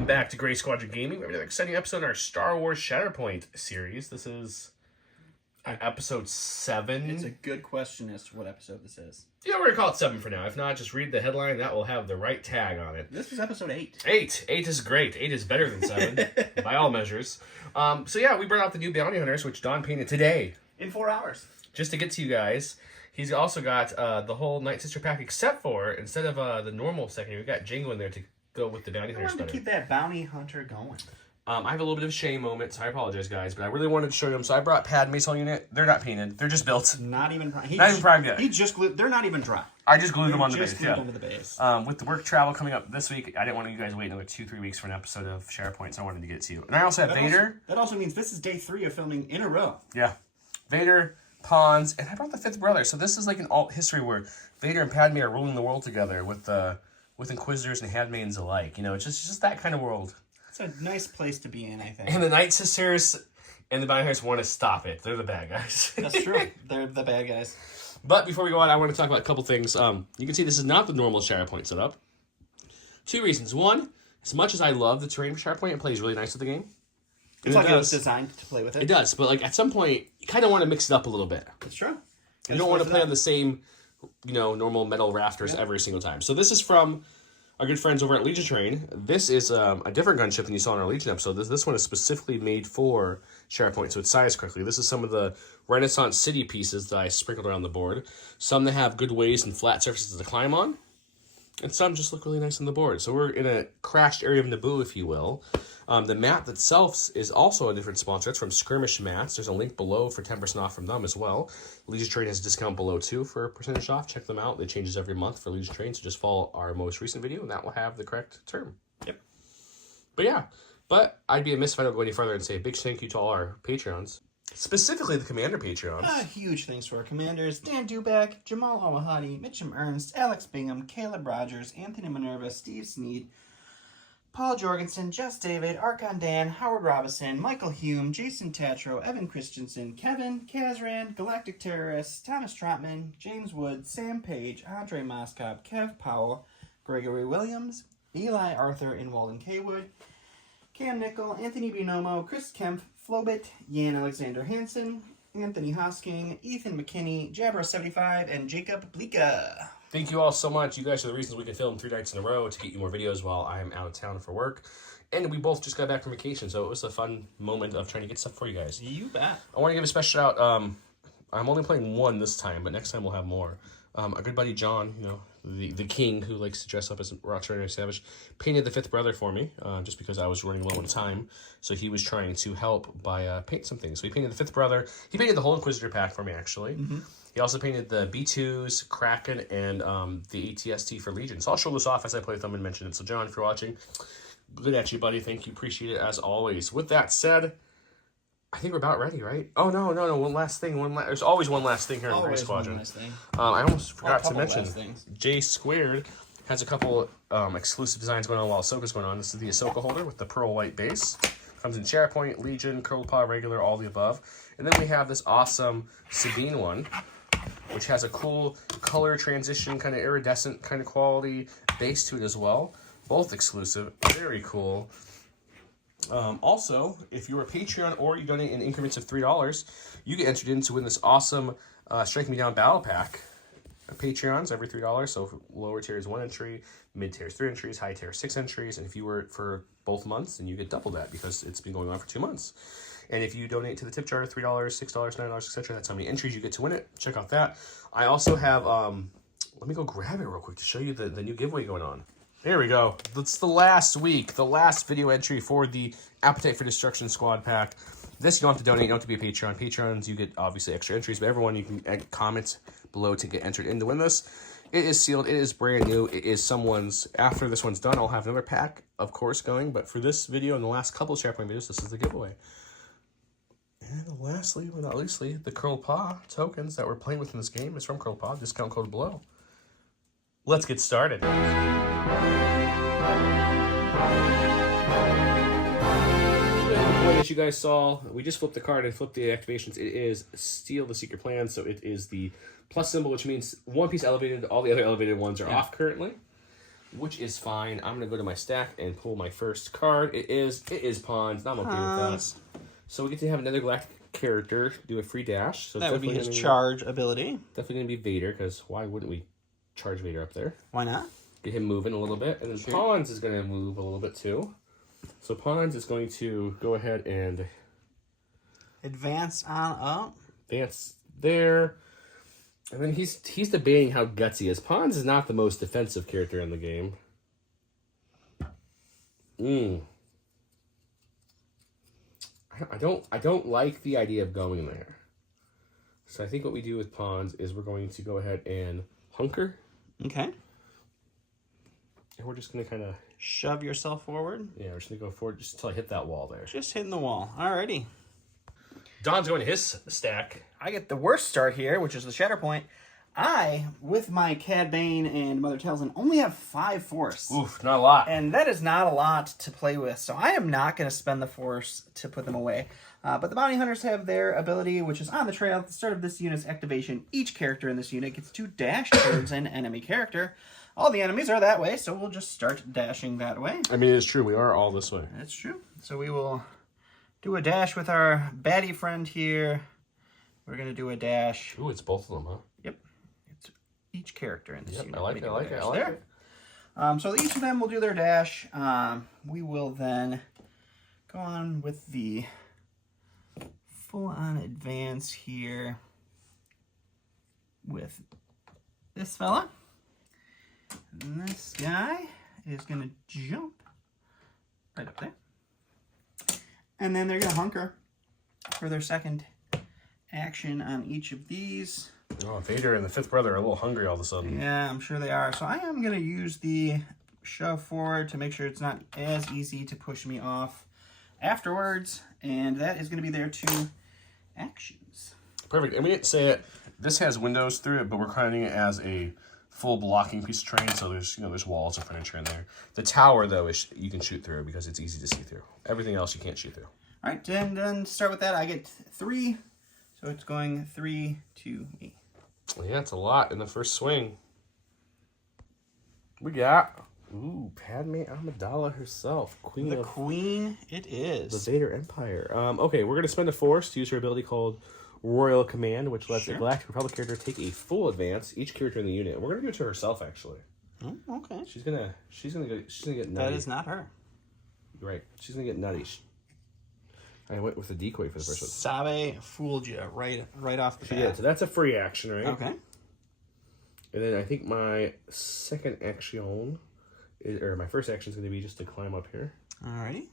Welcome back to Gray Squadron Gaming. We have another exciting episode in our Star Wars Shatterpoint series. This is episode 7. It's a good question as to what episode this is. Yeah, we're going to call it 7 for now. If not, just read the headline. That will have the right tag on it. This is episode 8. 8. 8 is great. 8 is better than 7, by all measures. So yeah, we brought out the new Bounty Hunters, which Don painted today. In 4 hours. Just to get to you guys. He's also got the whole Night Sister pack, except for, instead of the normal secondary, we got Jango in there to go with the Bounty Hunter I wanted to keep that Bounty Hunter going. I have a little bit of a shame moment, so I apologize, guys, but I really wanted to show them. So I brought Padme's whole unit. They're not painted. They're just built. Not even primed. Not even primed yet. He just glued. They're not even dry. I just glued them on the base. Just glued them to the base. With the work travel coming up this week, I didn't want you guys to wait another 2-3 weeks for an episode of Shatterpoint, so I wanted to get it to you. And I also have Vader. That also means this is day 3 of filming in a row. Yeah. Vader, Pawns, and I brought the 5th brother. So this is like an alt history where Vader and Padme are ruling the world together with Inquisitors and handmaidens alike. You know, it's just that kind of world. It's a nice place to be in, I think. And the Night Sisters and the Bounty Hunters want to stop it. They're the bad guys. That's true. They're the bad guys. But before we go on, I want to talk about a couple things. You can see this is not the normal Shatterpoint setup. 2 reasons. One, as much as I love the terrain for Shatterpoint, it plays really nice with the game. It's like it was designed to play with it. It does, but like at some point, you kind of want to mix it up a little bit. It's true. You don't want to play on the same, normal metal rafters every single time. So this is from our good friends over at Legion Train. This is a different gunship than you saw in our Legion episode. This one is specifically made for Shatterpoint, so it's sized correctly. This is some of the Renaissance city pieces that I sprinkled around the board. Some that have good ways and flat surfaces to climb on, and some just look really nice on the board. So we're in a crashed area of Naboo, if you will. The map itself is also a different sponsor. It's from Skirmish Mats. There's a link below for 10% off from them as well. Legion Train has a discount below too for a percentage off. Check them out. It changes every month for Legion Train, so just follow our most recent video, and that will have the correct term. Yep. But yeah, I'd be amiss if I don't go any further and say a big thank you to all our Patreons. Specifically the Commander Patreons. Huge thanks to our commanders: Dan Duback, Jamal Awahadi, Mitchum Ernst, Alex Bingham, Caleb Rogers, Anthony Minerva, Steve Sneed, Paul Jorgensen, Jess David, Archon Dan, Howard Robinson, Michael Hume, Jason Tatro, Evan Christensen, Kevin, Kazran, Galactic Terrorist, Thomas Trotman, James Wood, Sam Page, Andre Moskop, Kev Powell, Gregory Williams, Eli Arthur, and Walden Kaywood, Cam Nickel, Anthony Binomo, Chris Kemp, Flobit, Jan Alexander Hansen, Anthony Hosking, Ethan McKinney, Jabra75, and Jacob Blika. Thank you all so much. You guys are the reasons we can film 3 nights in a row to get you more videos while I'm out of town for work. And we both just got back from vacation, so it was a fun moment of trying to get stuff for you guys. You bet. I want to give a special shout out. I'm only playing 1 this time, but next time we'll have more. Our good buddy John, the king who likes to dress up as a Rocktrainer Savage, painted the 5th brother for me, just because I was running low on time. So he was trying to help by paint some things. So he painted the 5th brother. He painted the whole Inquisitor pack for me, actually. Mm-hmm. He also painted the B2s, Kraken, and the ATST for Legion. So I'll show this off as I play with them and mention it. So John, if you're watching, good at you, buddy. Thank you. Appreciate it as always. With that said, I think we're about ready, right? Oh, no. One last thing. There's always one last thing here in Gray Squadron. One last thing. I almost forgot to mention, J Squared has a couple exclusive designs going on while Ahsoka's going on. This is the Ahsoka holder with the pearl white base. Comes in Shatterpoint, Legion, Curl Paw, regular, all the above. And then we have this awesome Sabine one, which has a cool color transition, kind of iridescent kind of quality base to it as well. Both exclusive. Very cool. Also, if you're a Patreon or you donate in increments of $3, you get entered in to win this awesome Strike Me Down Battle Pack. Patreons every $3, so lower tier is 1 entry, mid tier is 3 entries, high tier is 6 entries, and if you were for both months, then you get double that because it's been going on for 2 months. And if you donate to the tip jar, $3, $6, $9, etc., that's how many entries you get to win it. Check out that. I also have, let me go grab it real quick to show you the new giveaway going on. There we go. That's the last week, the last video entry for the Appetite for Destruction Squad pack. This you don't have to donate, you don't have to be a Patreon. Patrons, you get obviously extra entries, but everyone, you can add comments below to get entered in to win this. It is sealed, it is brand new, it is someone's. After this one's done, I'll have another pack, of course, going, but for this video and the last couple of Shatterpoint videos, this is the giveaway. And lastly, but not leastly, the Curl Paw tokens that we're playing with in this game is from Curl Paw, discount code below. Let's get started. As you guys saw, we just flipped the card and flipped the activations. It is Steal the Secret Plan, so it is the plus symbol, which means one piece elevated. All the other elevated ones are off currently. which is fine. I'm gonna go to my stack and pull my first card. It is Pawns. I'm okay with that. So we get to have another galactic character do a free dash. So that would be his charge ability. Definitely gonna be Vader, because why wouldn't we charge Vader up there? Why not? Get him moving a little bit, and then Pawns is gonna move a little bit too. So Pawns is going to go ahead and advance on up. Advance there. And then he's debating how gutsy he is. Pawns is not the most defensive character in the game. I don't like the idea of going there. So I think what we do with Pawns is we're going to go ahead and hunker. Okay. And we're just gonna kind of shove yourself forward. Yeah, we're just gonna go forward just until I hit that wall there. Just hitting the wall. Alrighty. Don's going to his stack. I get the worst start here, which is the Shatterpoint. I, with my Cad Bane and Mother Talzin, only have 5 force. Oof, not a lot. And that is not a lot to play with, so I am not going to spend the force to put them away. But the Bounty Hunters have their ability, which is on the trail. At the start of this unit's activation, each character in this unit gets to dash towards an enemy character. All the enemies are that way, so we'll just start dashing that way. I mean, it's true. We are all this way. That's true. So we will do a dash with our baddie friend here. We're going to do a dash. Ooh, it's both of them, huh? Yep. It's each character in this unit. I like it. So each of them will do their dash. We will then go on with the full-on advance here with this fella. And this guy is going to jump right up there. And then they're going to hunker for their second action on each of these. Oh, Vader and the fifth brother are a little hungry all of a sudden. Yeah, I'm sure they are. So I am going to use the shove forward to make sure it's not as easy to push me off afterwards. And that is going to be their 2 actions. Perfect. And we didn't say it. This has windows through it, but we're counting it as a full blocking piece of terrain, so there's walls and furniture in there. The tower, though, is you can shoot through because it's easy to see through. Everything else you can't shoot through. All right, and then start with that. I get 3, so it's going 3 to me. Well, yeah, it's a lot in the first swing. We got Padme Amidala herself, Queen it is. The Vader Empire. Okay, we're gonna spend a force to use her ability called Royal Command, which lets a Galactic Republic character take a full advance. Each character in the unit. We're gonna do it to herself, actually. Oh, okay. She's gonna get nutty. That is not her. Right. She's gonna get nutty. I went with the decoy for the first one. Sabe fooled you right off the bat. Yeah, so that's a free action, right? Okay. And then I think my second action or my first action is going to be just to climb up here. Alrighty.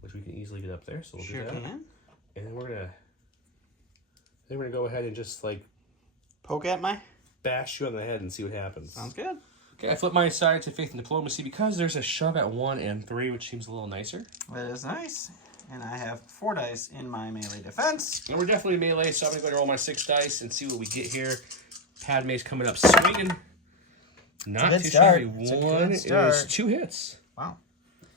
Which we can easily get up there, so we'll do that. Can. And then we're gonna go ahead and just like poke at my bash you on the head and see what happens. Sounds good. Okay, I flip my side to Faith and Diplomacy because there's a shove at 1 and 3, which seems a little nicer. That is nice. And I have 4 dice in my melee defense. And we're definitely melee, so I'm gonna go to roll my 6 dice and see what we get here. Padme's coming up swinging. Not too shabby. 1 is 2 hits. Wow.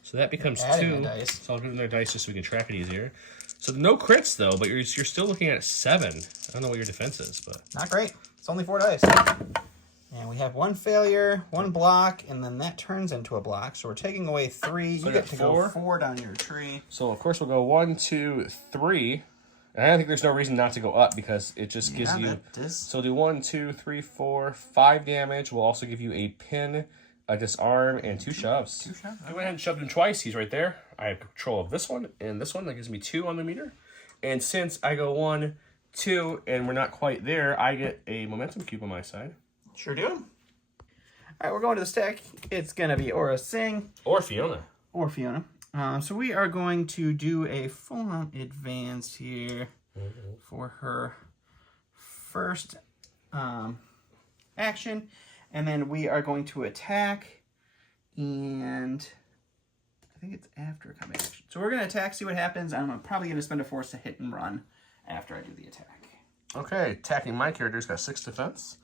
So that becomes adding 2. dice. So I'll give them their dice just so we can track it easier. So no crits though, but you're still looking at 7. I don't know what your defense is, but not great. It's only 4 dice. And we have 1 failure, 1 block, and then that turns into a block. So we're taking away 3. So you get to go 4 down your tree. So of course we'll go 1, 2, 3. And I think there's no reason not to go up because it just gives you. So do 1, 2, 3, 4, 5 damage. We'll also give you a pin, a disarm, and 2 shoves. 2 shoves. I went ahead and shoved him twice. He's right there. I have control of this one and this one. That gives me 2 on the meter. And since I go 1, 2, and we're not quite there, I get a momentum cube on my side. Sure do. All right, we're going to the stack. It's going to be Aura Singh. Or Fiona. So we are going to do a full-on advance here for her first action. And then we are going to attack. And I think it's after a combat action. So we're going to attack, see what happens. I'm probably going to spend a force to hit and run after I do the attack. Okay, attacking my character's got 6 defense.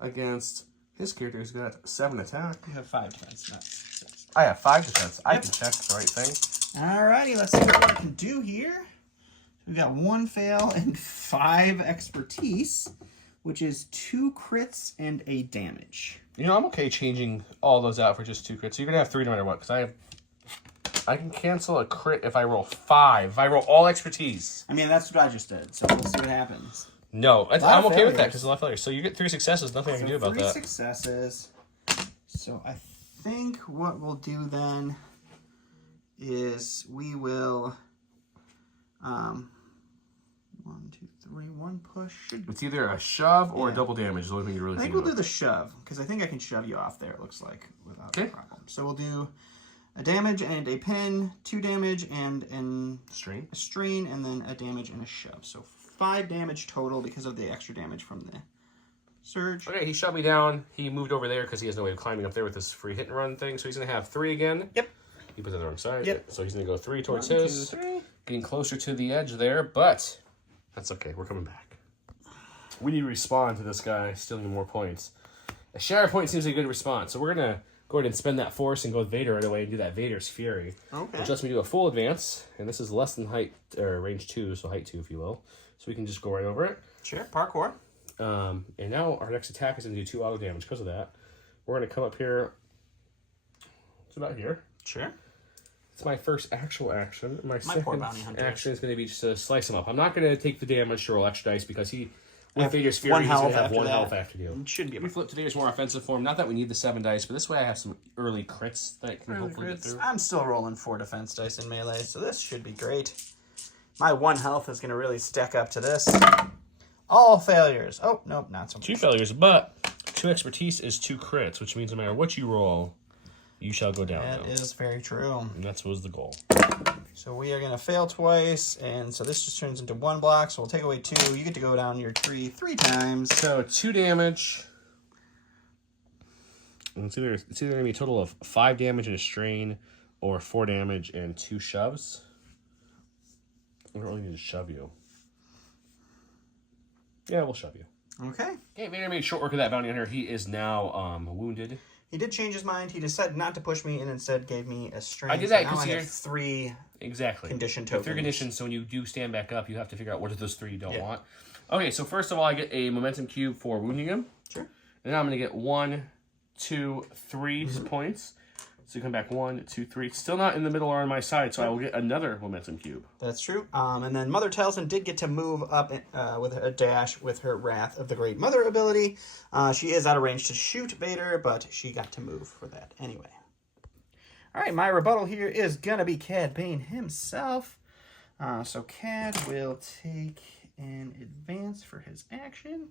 Against his character who's got 7 attack. You have 5 defense, not 6. I have 5 defense. I can check the right thing. Alrighty, let's see what we can do here. We've got 1 fail and 5 expertise. which is 2 crits and a damage. You know, I'm okay changing all those out for just 2 crits. So you're going to have 3 no matter what, because I can cancel a crit if I roll 5. If I roll all expertise. I mean, that's what I just did, so we'll see what happens. No, I'm okay with that because it's a lot of failures. So you get 3 successes. Nothing I can do about 3 that. 3 successes. So I think what we'll do then is we will... 1, 2, 3, 1 push. It's either a shove or a double damage. Is the only thing you really I think think we'll about. do the shove, because I think I can shove you off there, it looks like, without Okay. a problem. So we'll do a damage and a pin, 2 damage and a strain, and then a damage and a shove. So 5 damage total because of the extra damage from the surge. Okay, he shoved me down. He moved over there because he has no way of climbing up there with this free hit and run thing. So he's going to have 3 again. Yep. He put it on the wrong side. Yep. So he's going to go 3 towards 1, his. 2, 3. Getting closer to the edge there, but that's okay. We're coming back. We need to respond to this guy stealing more points. A Shatterpoint seems like a good response. So we're going to go ahead and spend that force and go with Vader right away and do that Vader's Fury. Okay. Which lets me do a full advance. And this is less than height, or range 2, so height 2 if you will. So we can just go right over it. Sure, parkour. And now our next attack is going to do 2 auto damage because of that. We're going to come up here. It's about here. Sure. It's my first actual action. My poor second bounty hunter. action is going to be just to slice him up. I'm not going to take the damage to roll extra dice because he, with Vader's Fury, 1 he's going health to have after 1 that. health after you. It should be We flip to Vader's more offensive form. Not that we need the 7 dice, but this way I have some early crits that I can hopefully get through. I'm still rolling 4 defense dice in melee, so this should be great. My 1 health is going to really stack up to this. All failures. Oh, nope, not so much. 2 failures, but 2 expertise is 2 crits, which means no matter what you roll, you shall go down. That is very true. And that was the goal. So we are going to fail twice, and so this just turns into 1 block, so we'll take away 2. You get to go down your tree 3 times. So 2 damage. And it's either going to be a total of 5 damage and a strain, or 4 damage and 2 shoves. I don't really need to shove you. Yeah, we'll shove you. Okay. Okay, Vader made short work of that bounty hunter. He is now wounded. He did change his mind. He decided not to push me and instead gave me a strain. I did that so now because I you're... have 3 Exactly. condition 3 tokens. conditions, so when you do stand back up, you have to figure out what are those 3 you don't want. Okay, so first of all, I get a momentum cube for wounding him. Sure. And then I'm going to get 1, 2, 3 points. So you come back 1, 2, 3. Still not in the middle or on my side, so I will get another momentum cube. That's true. And then Mother Talisman did get to move up with a dash with her Wrath of the Great Mother ability. She is out of range to shoot Vader, but she got to move for that anyway. All right, my rebuttal here is going to be Cad Bane himself. So Cad will take an advance for his action.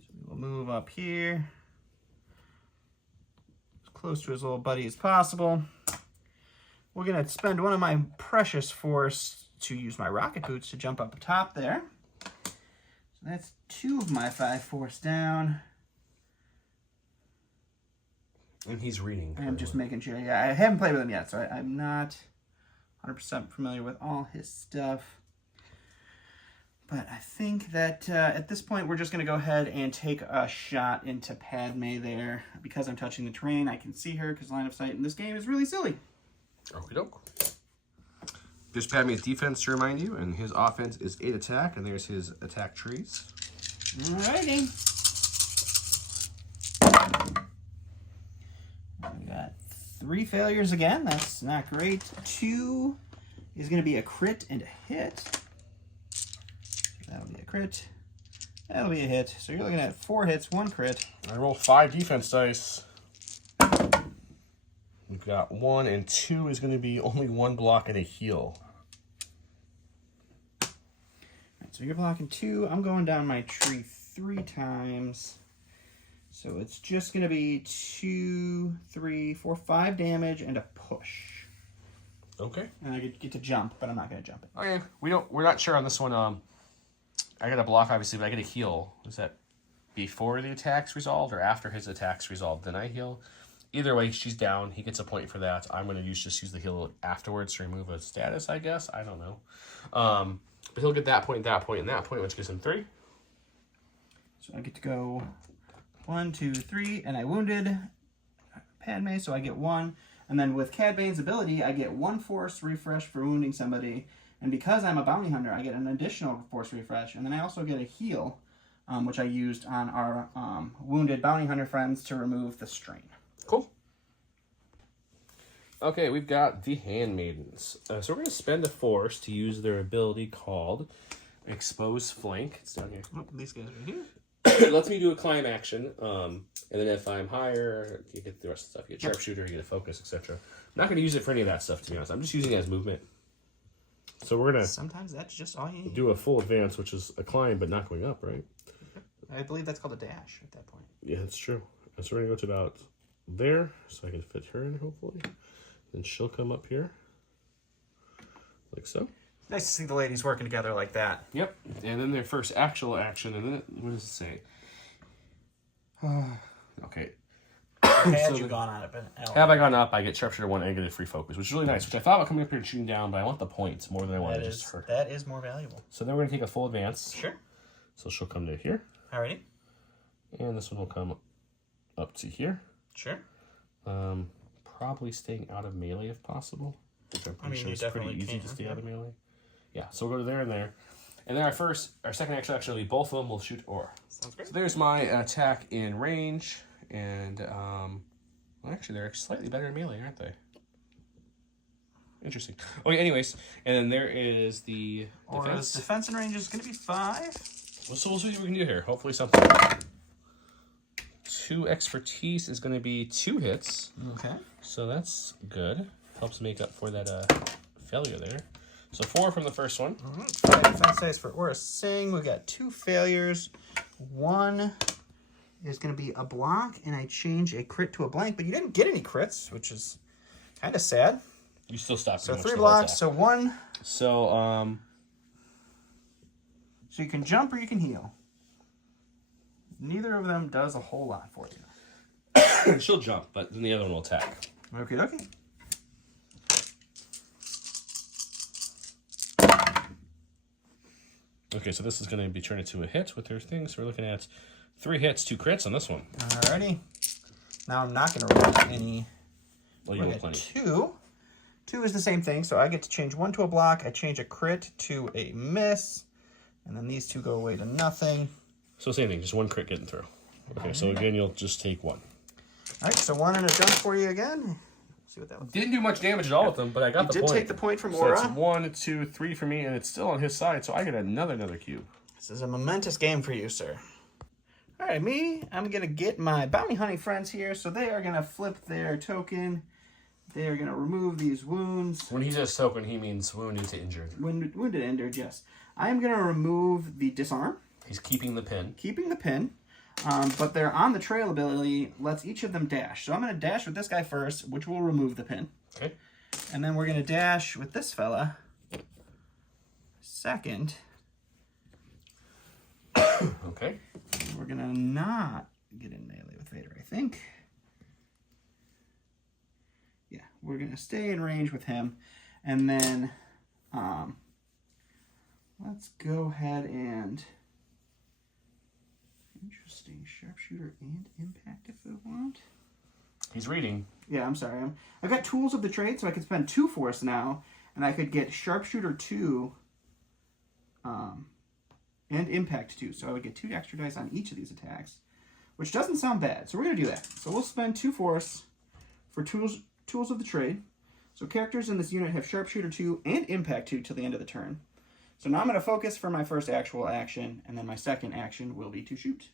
So we will move up here, as close to his little buddy as possible. We're going to spend 1 of my precious force to use my rocket boots to jump up top there. So that's 2 of my 5 force down. And he's reading. I'm just making sure. Yeah, I haven't played with him yet, so I'm not 100% familiar with all his stuff. But I think that at this point, we're just going to go ahead and take a shot into Padme there. Because I'm touching the terrain, I can see her because line of sight in this game is really silly. Okie doke. There's Padme's defense to remind you, and his offense is 8 attack, and there's his attack trees. Alrighty. We got 3 failures again. That's not great. 2 is going to be a crit and a hit. That'll be a crit. That'll be a hit. So you're looking at 4 hits, 1 crit. I roll 5 defense dice. We've got 1 and 2 is going to be only 1 block and a heal. All right, so you're blocking 2. I'm going down my tree 3 times. So it's just going to be 2, 3, 4, 5 damage and a push. Okay. And I get to jump, but I'm not going to jump it. Okay. We're not sure on this one. I got a block obviously, but I get a heal. Is that before the attack's resolved or after his attack's resolved? Then I heal. Either way, she's down. He gets a point for that. I'm going to just use the heal afterwards to remove a status, I guess. I don't know. But he'll get that point, and that point, and that point, which gives him 3. So I get to go 1, 2, 3, and I wounded Padme, so I get 1. And then with Cad Bane's ability, I get 1 force refresh for wounding somebody. And because I'm a bounty hunter, I get an additional force refresh. And then I also get a heal which I used on our wounded bounty hunter friends to remove the strain. Cool. Okay, we've got the Handmaidens. So we're going to spend a force to use their ability called Expose Flank. It's down here. Oh, these guys are here. It lets me do a climb action, and then if I'm higher, you get the rest of the stuff. You get Sharpshooter, you get a Focus, etc. I'm not going to use it for any of that stuff, to be honest. I'm just using it as movement. So we're going to sometimes that's just all you need. Do a full advance, which is a climb, but not going up, right? I believe that's called a dash at that point. Yeah, that's true. So we're going to go to about there, so I can fit her in, hopefully. Then she'll come up here, like so. Nice to see the ladies working together like that. Yep. And then their first actual action, and then what does it say? Okay. Had you gone on it, but have I gone up, I get Sharpshooter 1 and get a free focus, which is really nice, which I thought about coming up here and shooting down, but I want the points more than I want to just hurt. That is more valuable. So then we're going to take a full advance. Sure. So she'll come to here. Alrighty. And this one will come up to here. Sure. Probably staying out of melee if possible. Which I'm pretty sure you it's pretty easy to stay out of melee. Yeah, so we'll go to there and there. And then our second action will be both of them will shoot aura. Sounds great. So there's my attack in range, and well, actually they're slightly better in melee, aren't they? Interesting. Okay, anyways, and then there is the defense. Defense and range is going to be 5. So we'll see what we can do here. Hopefully something. 2 expertise is going to be 2 hits. Okay. So that's good. Helps make up for that failure there. So 4 from the first one. Defense dice for Aura Sing. We've got 2 failures. 1 is going to be a block, and I change a crit to a blank, but you didn't get any crits, which is kind of sad. You still stopped. So 3 blocks, so 1. So, So you can jump or you can heal. Neither of them does a whole lot for you. she'll jump, but then the other one will attack. Okie dokie. Okay, so this is going to be turned into a hit with her thing. So we're looking at 3 hits, 2 crits on this one. Alrighty. Now I'm not going to roll any. Well, you roll plenty. 2. 2 is the same thing, so I get to change 1 to a block. I change a crit to a miss. And then these 2 go away to nothing. So same thing, just 1 crit getting through. Okay, so again, you'll just take 1. Alright, so 1 and a jump for you again. See what that was. Didn't do much damage at all with them, but I got the point. You did take the point from So Aura. that's 1, 2, 3 for me, and it's still on his side, so I get another cube. This is a momentous game for you, sir. Alright, I'm going to get my bounty hunting friends here, so they are going to flip their token. They are going to remove these wounds. When he says token, he means wounded to injured. Wounded, injured, yes. I am going to remove the disarm. He's keeping the pin. Keeping the pin. But their on the trail ability lets each of them dash. So I'm going to dash with this guy first, which will remove the pin. Okay. And then we're going to dash with this fella second. Okay. We're going to not get in melee with Vader, I think. Yeah, we're going to stay in range with him. And then let's go ahead and... Interesting. Sharpshooter and impact if I want. He's reading. Yeah, I'm sorry. I've got tools of the trade, so I can spend 2 force now, and I could get Sharpshooter 2 and impact 2. So I would get 2 extra dice on each of these attacks, which doesn't sound bad. So we're going to do that. So we'll spend 2 force for tools of the trade. So characters in this unit have Sharpshooter 2 and impact 2 till the end of the turn. So now I'm going to focus for my first actual action, and then my second action will be to shoot.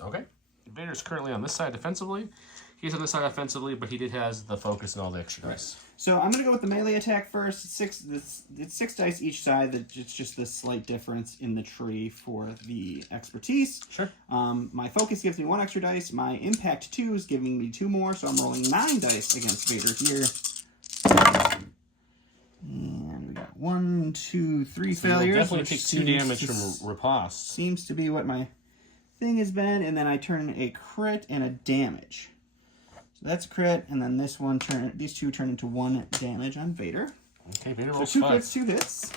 Okay. Vader's currently on this side defensively. He's on this side offensively, but he has the focus and all the extra dice. So I'm going to go with the melee attack first. It's 6 dice each side. It's just the slight difference in the tree for the expertise. Sure. My focus gives me 1 extra dice. My impact 2 is giving me 2 more, so I'm rolling 9 dice against Vader here. And we got 1, 2, 3 failures. You'll definitely take 2 damage from riposte. Seems to be what my thing has been, and then I turn a crit and a damage. So that's a crit, and then these 2 turn into 1 damage on Vader. Okay, Vader rolls so 2 5. crits, 2 hits.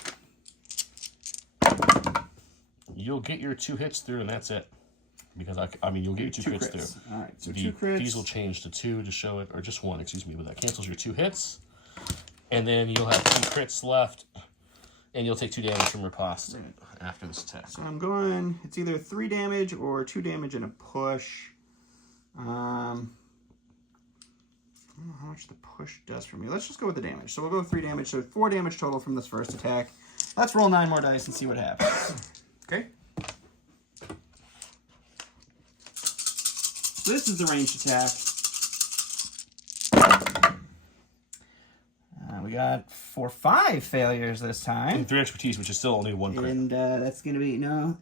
You'll get your 2 hits through, and that's it. Because I mean, you'll get your 2 crits through. All right, so 2 crits. These will change to 2 to show it, or just 1, excuse me, but that cancels your 2 hits. And then you'll have 2 crits left. And you'll take 2 damage from riposte after this attack. So I'm going, it's either 3 damage or 2 damage and a push. I don't know how much the push does for me. Let's just go with the damage. So we'll go with 3 damage, so 4 damage total from this first attack. Let's roll 9 more dice and see what happens. Okay. So this is the ranged attack. We got 5 failures this time. And 3 expertise, which is still only 1 crit. And that's going to be, no.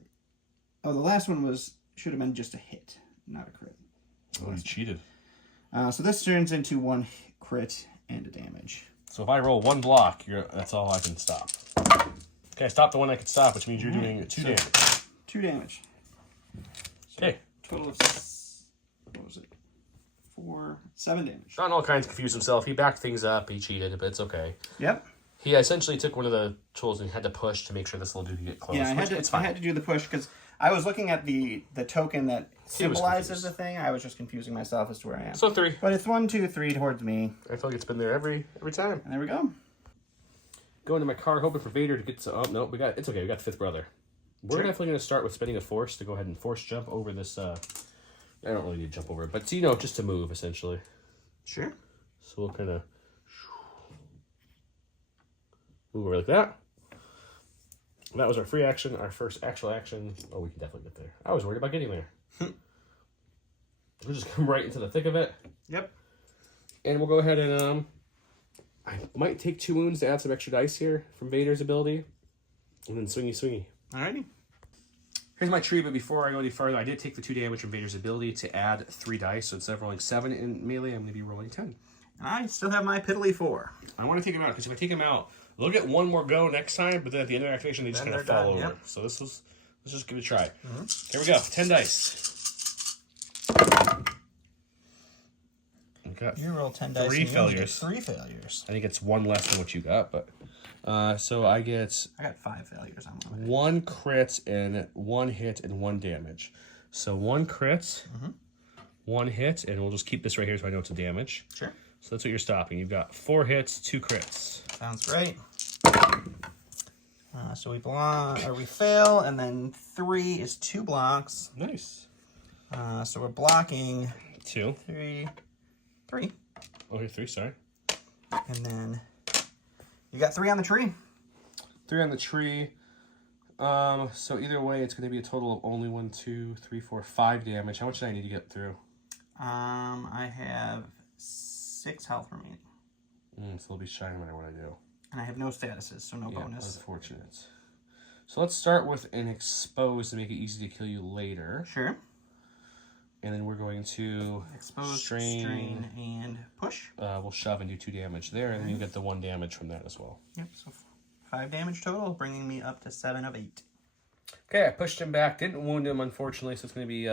Oh, the last one should have been just a hit, not a crit. Oh, you cheated. So this turns into 1 crit and a damage. So if I roll 1 block, that's all I can stop. Okay, stop the one I can stop, which means you're doing 2 damage. 2 damage. Okay. Total of, what was it? 7 damage. John all kinds confused himself. He backed things up. He cheated, but it's okay. Yep. He essentially took one of the tools and had to push to make sure this little dude could get close. Yeah, I had to do the push because I was looking at the token that symbolizes the thing. I was just confusing myself as to where I am. So 3. But it's 1, 2, 3 towards me. I feel like it's been there every time. And there we go. Going to my car, hoping for Vader to get some. Oh no, it's okay. We got the 5th brother. We're definitely going to start with spending a force to go ahead and force jump over this. I don't really need to jump over it, but just to move essentially. Sure. So we'll kind of move over like that. That was our free action, our first actual action. Oh, we can definitely get there. I was worried about getting there. We'll just come right into the thick of it. Yep. And we'll go ahead and I might take 2 wounds to add some extra dice here from Vader's ability. And then swingy. Alrighty. Here's my tree, but before I go any further, I did take the 2 damage from Vader's ability to add 3 dice. So instead of rolling 7 in melee, I'm going to be rolling 10. And I still have my piddly 4. I want to take him out, because if I take him out, they'll get 1 more go next time, but then at the end of the activation, they just kind of fall over. Yep. So let's just give it a try. Here we go. 10 dice. You roll 10 dice. 3 failures. 3 failures. I think it's 1 less than what you got, but so I got 5 failures on 1 crit and 1 hit and 1 damage. So 1 crit, 1 hit, and we'll just keep this right here so I know it's a damage. Sure. So that's what you're stopping. You've got 4 hits, 2 crits. Sounds great. So we fail, and then 3 is 2 blocks. Nice. So we're blocking 2. 3. Oh, here 3. Sorry. And then you got 3 on the tree. 3 on the tree. So either way, it's going to be a total of only 1, 2, 3, 4, 5 damage. How much do I need to get through? I have 6 health remaining. So they'll be shy no matter what I do. And I have no statuses, so no bonus. Unfortunate. So let's start with an expose to make it easy to kill you later. Sure. And then we're going to expose, strain, and push. We'll shove and do 2 damage there, and then you get the 1 damage from that as well. Yep, so 5 damage total, bringing me up to 7 of 8. Okay, I pushed him back. Didn't wound him, unfortunately, so it's going to be...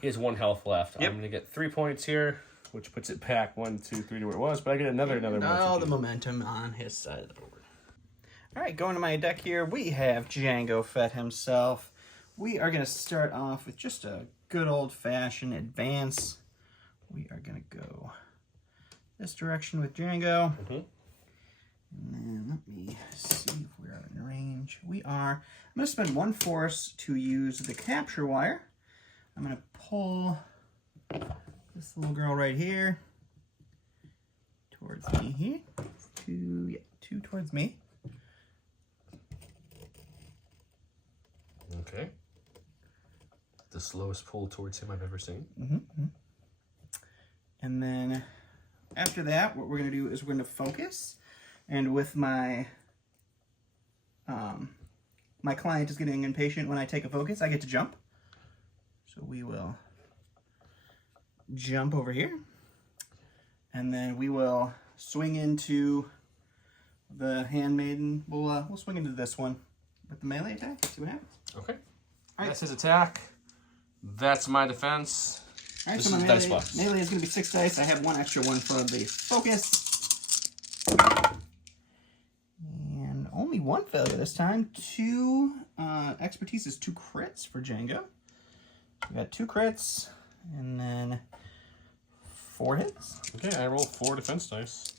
he has 1 health left. Yep. I'm going to get 3 points here, which puts it back 1, 2, 3 to where it was, but I get another All the momentum on his side of the board. All right, going to my deck here, we have Jango Fett himself. We are going to start off with just a good old-fashioned advance. We are going to go this direction with Jango. And then let me see if we are in range. We are. I'm going to spend 1 force to use the capture wire. I'm going to pull this little girl right here towards me here. 2 towards me. Okay. The slowest pull towards him I've ever seen. And then after that, what we're going to do is we're going to focus. And with my my client is getting impatient when I take a focus, I get to jump. So we will jump over here. And then we will swing into the handmaiden. We'll swing into this one with the melee attack. See what happens. Okay. All right. That's his attack. That's my defense. All right, this so is my the dice box. Melee is going to be 6 dice. I have 1 extra one for the focus. And only 1 failure this time. 2 expertise is 2 crits for Jango. We got 2 crits and then 4 hits. Okay, I roll 4 defense dice.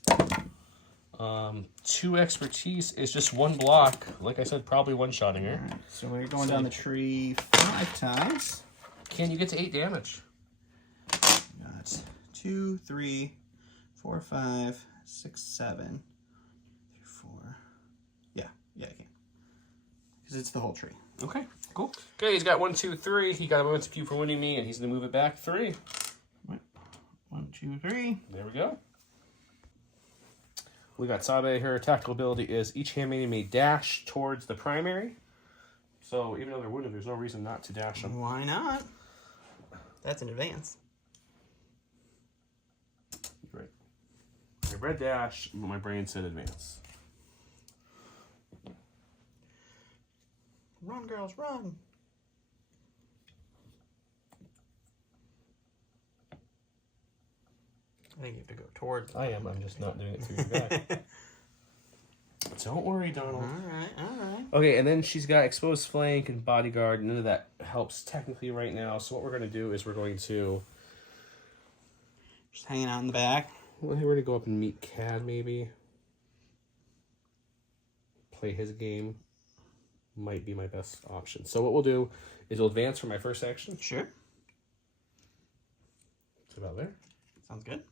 2 expertise is just 1 block. Like I said, probably one-shotting her. All right, so we're going down the tree 5 times. Can you get to 8 damage? Got 2, 3, 4, 5, 6, 7, 3, 4. Yeah, I can. Because it's the whole tree. Okay, cool. Okay, he's got 1, 2, 3. He got a momentum cube for winning me, and he's going to move it back 3. 1, 2, 3. There we go. We got Sabe. Her tactical ability is each handmaiden may dash towards the primary. So even though they're wounded, there's no reason not to dash them. Why not? That's an advance. Right. I read dash, but my brain said advance. Run, girls, run. I think you have to go toward. I am. I'm just not doing it through your back. Don't worry, Donald. All right. Okay, and then she's got exposed flank and bodyguard. None of that helps technically right now. So what we're going to do is we're going to... Just hanging out in the back. Well, we're going to go up and meet Cad, maybe. Play his game. Might be my best option. So what we'll do is we'll advance for my first action. Sure. It's about there. Sounds good.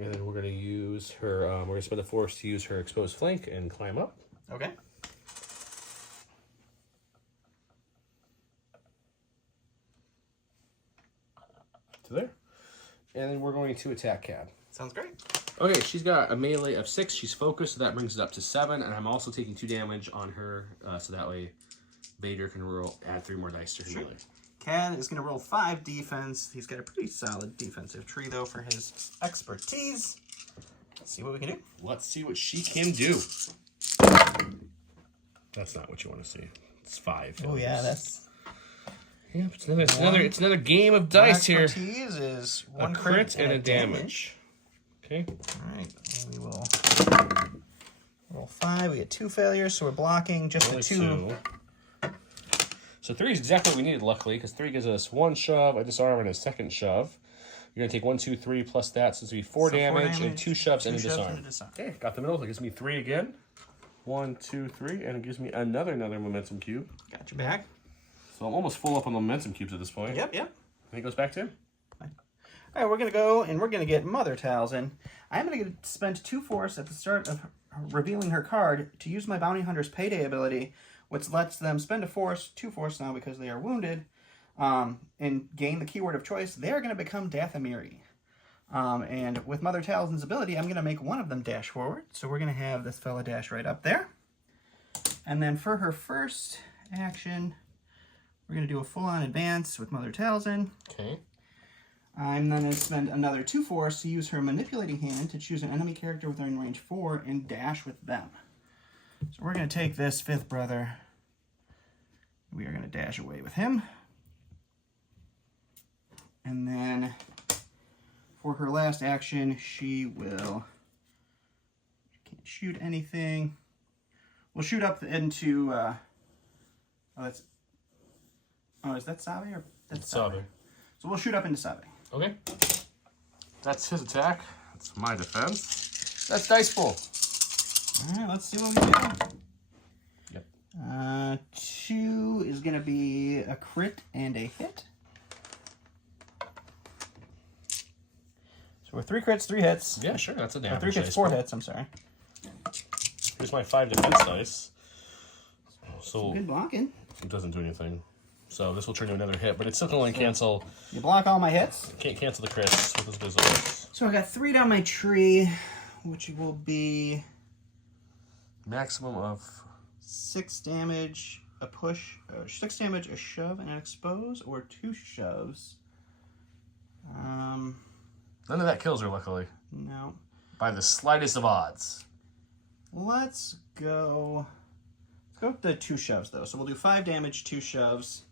And then we're going to use her, we're going to spend the force to use her exposed flank and climb up. Okay. To there. And then we're going to attack Cad. Sounds great. Okay, she's got a melee of 6. She's focused, so that brings it up to 7. And I'm also taking 2 damage on her, so that way Vader can add 3 more dice to her melee. Cad is going to roll 5 defense. He's got a pretty solid defensive tree, though, for his expertise. Let's see what we can do. Let's see what she can do. That's not what you want to see. It's 5. Oh, yeah, that's... Yep, it's another game of dice here. Expertise is 1 A crit and a damage. Okay. All right, we will roll 5. We get 2 failures, so we're blocking just the 2. So 3 is exactly what we needed, luckily, because 3 gives us 1 shove, a disarm, and a second shove. You're going to take 1, 2, 3 plus that, so it's going to be 4 damage and 2 shoves and a disarm. Okay, got the middle. It gives me 3 again. 1, 2, 3, and it gives me another momentum cube. Got your back. So I'm almost full up on the momentum cubes at this point. Yep. And it goes back to him. All right, we're going to go, and we're going to get Mother Towels in. I'm going to spend 2 force at the start of revealing her card to use my Bounty Hunter's Payday ability, which lets them spend 2 force now because they are wounded, and gain the keyword of choice. They are going to become Dathomiri. And with Mother Talisman's ability, I'm going to make one of them dash forward. So we're going to have this fella dash right up there. And then for her first action, we're going to do a full-on advance with Mother Talisman. Okay. I'm then going to spend another 2 force to use her manipulating hand to choose an enemy character within range 4 and dash with them. So we're going to take this 5th brother. We are going to dash away with him. And then for her last action, she will... Can't shoot anything. We'll shoot up into... is that Sabe or... That's Sabe. So we'll shoot up into Sabe. Okay. That's his attack. That's my defense. That's dice pool. All right, let's see what we do. Yep. 2 is going to be a crit and a hit. So we're 3 crits, 3 hits. Yeah, sure. That's a damage. 3 crits, 4 hits, I'm sorry. Here's my 5 defense dice. So Good blocking. it doesn't do anything. So this will turn to another hit, but it's still going to cancel. You block all my hits. Can't cancel the crits with his results. So I got 3 down my tree, which will be Maximum of 6 damage, a push, 6 damage, a shove, and an expose, or 2 shoves. None of that kills her, luckily. No. By the slightest of odds. Let's go with the 2 shoves, though. So we'll do 5 damage, 2 shoves.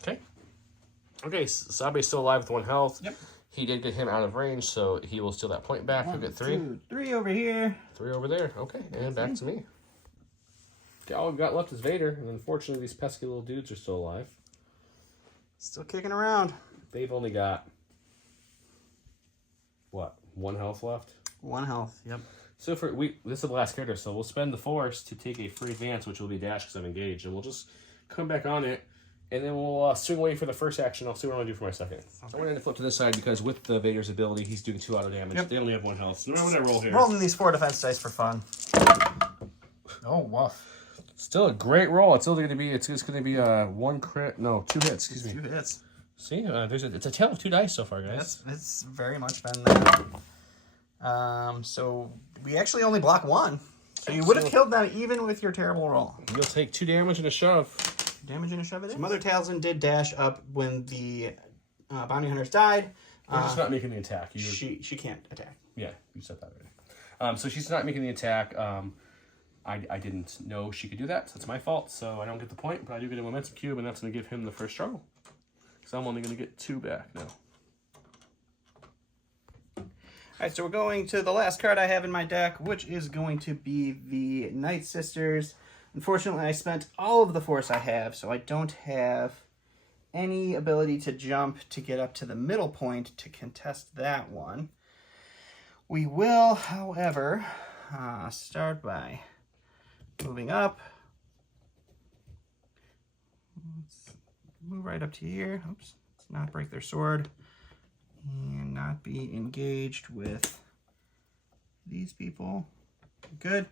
Okay. Okay, Sabe's still alive with 1 health. Yep. He did get him out of range, so he will steal that point back. He'll get 3. 2, 3 over here. 3 over there. Okay, and back to me. Okay, all we've got left is Vader, and unfortunately these pesky little dudes are still alive. Still kicking around. They've only got, what, 1 health left? 1 health. Yep. So this is the last character, so we'll spend the force to take a free advance, which will be a dash because I'm engaged, and we'll just come back on it, and then we'll swing away for the first action. I'll see what I'm gonna do for my second. Okay. I'm gonna flip to this side because with the Vader's ability, he's doing 2 auto damage. Yep. They only have 1 health. So no matter what I roll here. Rolling these 4 defense dice for fun. Oh, woof. Still a great roll. It's still gonna be 1 crit. No, 2 hits. Excuse me. 2 hits. See, it's a tale of 2 dice so far, guys. It's very much been that. So we actually only block 1. So you would have killed them even with your terrible roll. You'll take 2 damage and a shove. Damage and a shove it in. So Mother Talzin did dash up when the bounty hunters died. We're just not making the attack. She can't attack. Yeah, you said that already. So she's not making the attack. I didn't know she could do that, so it's my fault. So I don't get the point, but I do get a momentum cube, and that's going to give him the first struggle. So I'm only going to get 2 back now. All right, so we're going to the last card I have in my deck, which is going to be the Night Sisters. Unfortunately, I spent all of the force I have, so I don't have any ability to jump to get up to the middle point to contest that one. We will, however, start by moving up. Let's move right up to here. Oops, let's not break their sword. And not be engaged with these people. Good.